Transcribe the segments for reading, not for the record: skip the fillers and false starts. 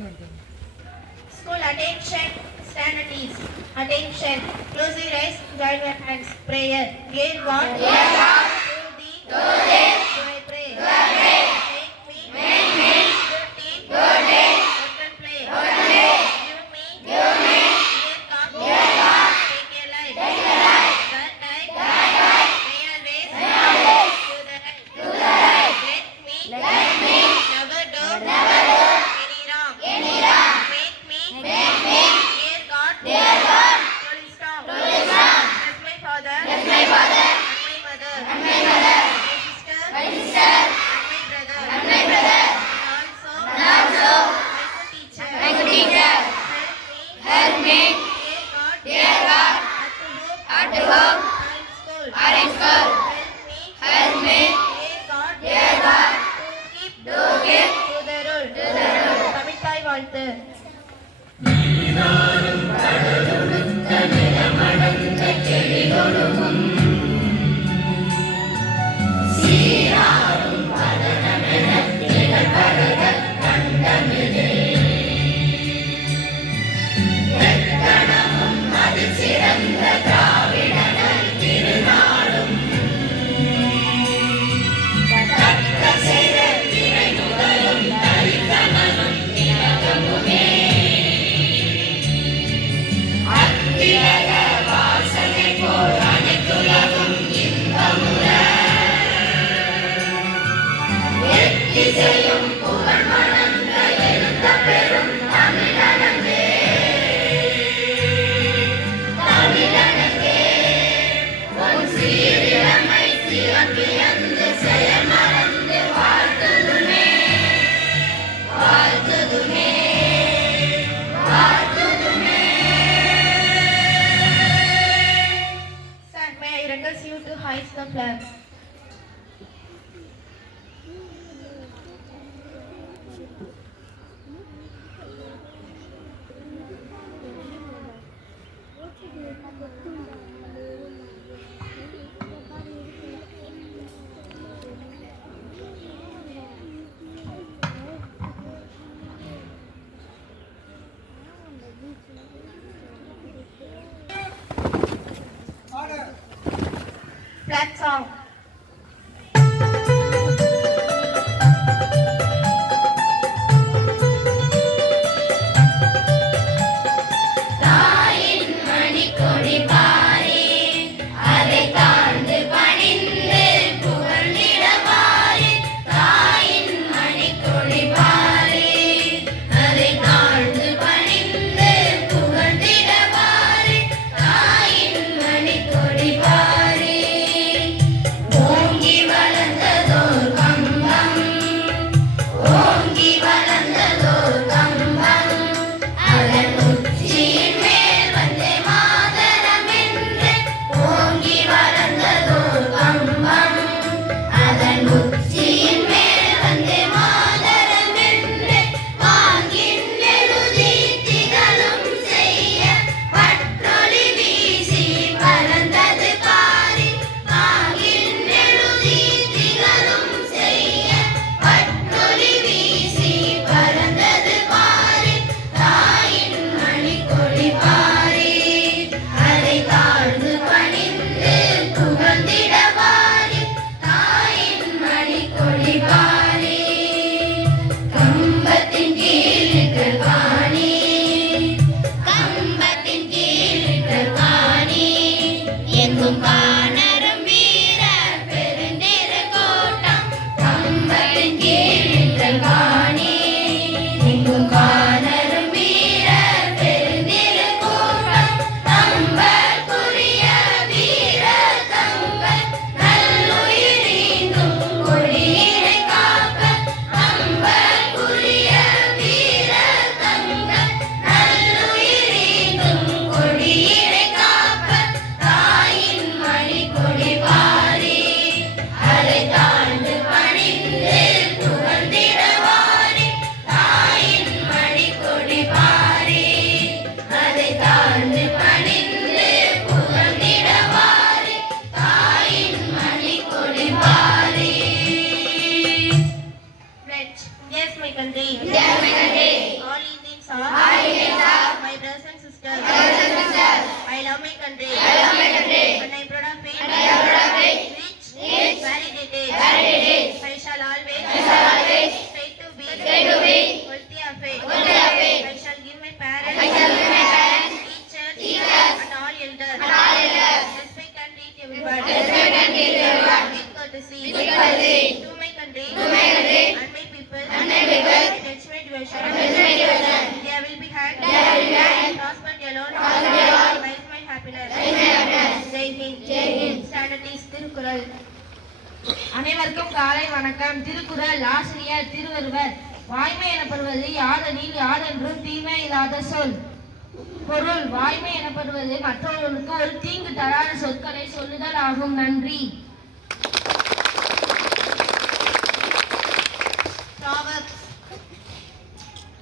School attention, stand at ease. Attention, closely raise, join your hands. Prayer. Dear God, to thee, do I pray. Make me, good deed, total play. Give me, dear God, take a life. That night, may always to the right. Let me, never do any wrong. Make me, dear God, truly strong. Bless my father, and my mother, my sister, and my brother, and also my good teacher. Help me, dear God, at home or in school. Help me, dear God, to keep to the rule. Tamil தாய் வாழ்த்து. இசையும் புகழ் மணந்த எழுந்த There will be hand. Prosper alone. Where is my happiness? Jai Hind. Standard is Thirukkural. அனைவருக்கும் காலை வணக்கம். திருக்குறள் ஆசிரியர் திருவள்ளுவர். வாய்மை எனப்படுவது யாதெனில் யாதென்றும் தீமை இல்லாத சொல். பொருள்: வாய்மை எனப்படுவது மற்றவர்களுக்கு ஒரு தீங்கு தராத சொற்களை சொல்லுதல் ஆகும். நன்றி.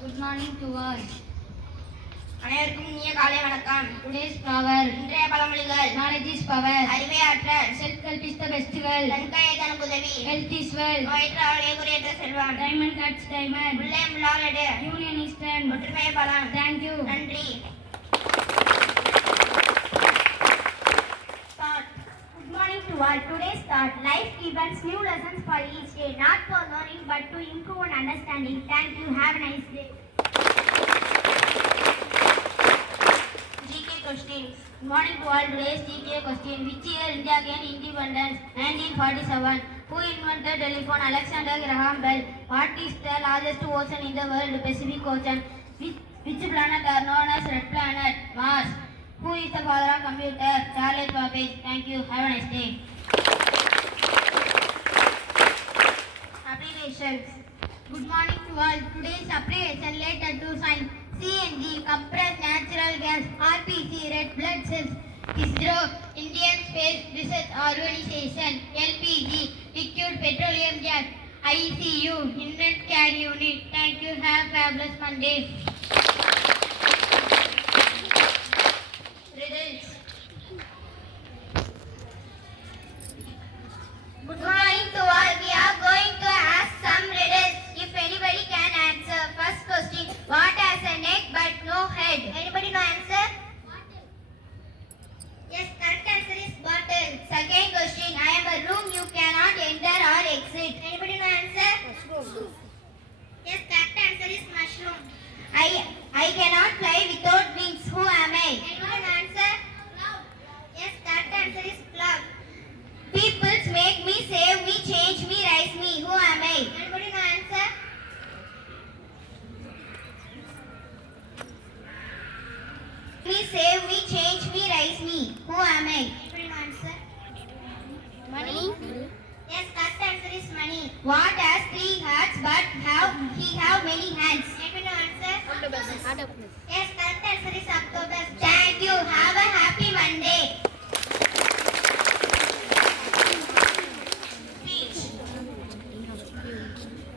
Good morning to all. அனைவருக்கும் இனிய காலை வணக்கம். Today's power. இன்றைய பழமொழிகள்: நாலேஜ் இஸ் பவர். அறிவே ஆற்றல். Self help is the festival. நன்கையை தனக்கு உதவி. Health is wealth. நோயற்றாலே குறையற்ற செல்வம். Diamond cuts diamond. உள்ளே முள்ளாலடு. Union is strength. ஒற்றுமையை பலம். Thank you. நன்றி. Good morning to all. Today's thought: life gives new lessons for each day, not for learning but to improve and understanding. Thank you. Have a nice day. GK questions. Good morning to all. Today's GK question: which year India gained independence? 1947. Who invented telephone? Alexander Graham Bell. What is the largest ocean in the world? Pacific Ocean. Which planet are known as red planet? Mars. Who is the father of computer? Charles Babbage. Thank you. Have a nice day. Abbreviations. Good morning to all. Today's abbreviation related to science: CNG, compressed natural gas; RPC, red blood cells; ISRO, Indian Space Research Organization; LPG, liquid petroleum gas; ICU, infant care unit. Thank you. Have a fabulous Monday. Riddles. Good morning to all. We are going to ask some riddles. If anybody can answer. First question: what has a neck but no head? Anybody know answer? Yes, correct answer is bottle. Second question: I am a room you cannot enter or exit. Anybody know answer? Mushroom. Yes, correct answer is mushroom. I cannot fly without wings. Who am I? Anybody know answer? Cloud. Yes, correct answer is cloud. Peoples make me, save me, change me, rise me. Who am I? Anybody know answer? Me, save me, change me, rise me. Who am I? Anybody know answer? Money. Yes, correct answer is money. What has 3 hearts but he have many hands? Anybody know answer? Octopus. Yes, correct answer is octopus. Thank you. Have a happy Monday. Speech.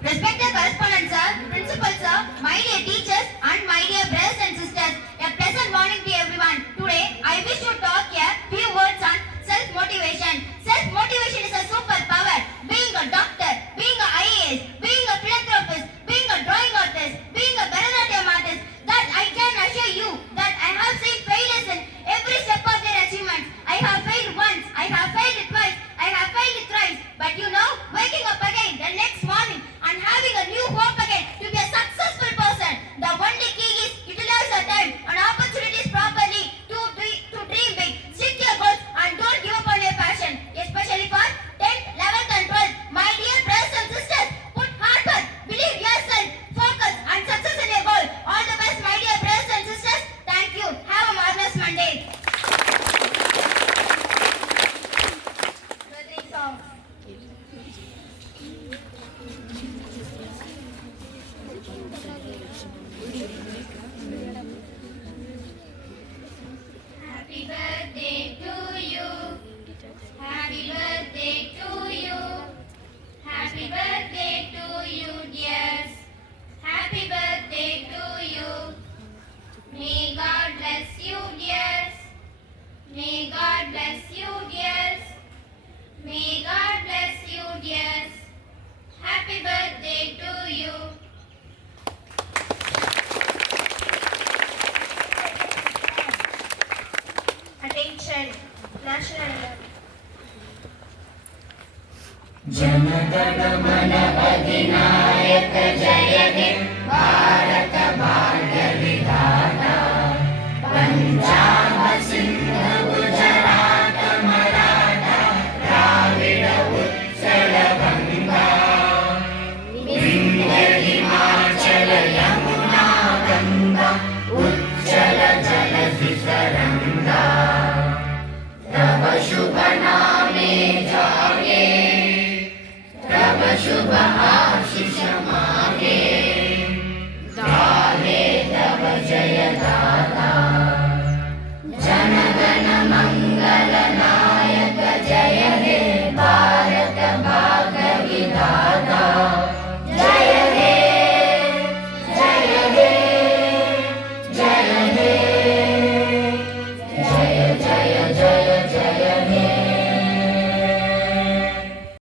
Respected correspondents, sir, principals, sir, my dear teachers and my dear brothers and sisters, a pleasant morning to everyone. Today, I wish to talk a few words on self-motivation. Self-motivation is a superpower. Being a doctor, being a IAS, being a philanthropist, being a drawing artist, being a Bharatanatyam artist, that I can assure you that I have seen failures in every step of their achievements. I have failed once, I have failed twice, I have failed thrice, but you know, waking up again the next morning and having a new hope again to be a successful person. The only key is utilize your time and opportunities properly to dream big, stick to your goals and don't give up on your passion. Especially for 10th, 11th and 12th, my dear brothers and sisters, put hard work, believe yourself, focus and success in your goal. All the best, my dear brothers and sisters. Thank you. Have a marvelous Monday. Birthday song. Happy birthday to you. Happy birthday to you. Happy birthday to you, dears. Happy birthday to you. May God bless you, dears. May God bless you, dears. May God bless you, dears. Happy birthday to you. Attention. National anthem. जनगणमन अधिनायक जय हे भारत भाग्य विधाता पंजाब सिंध गुजरात मराठा द्राविड उत्कल गंगा विंध्य हिमाचल यमुना शुभ आशीष मांगे गाहे तव जय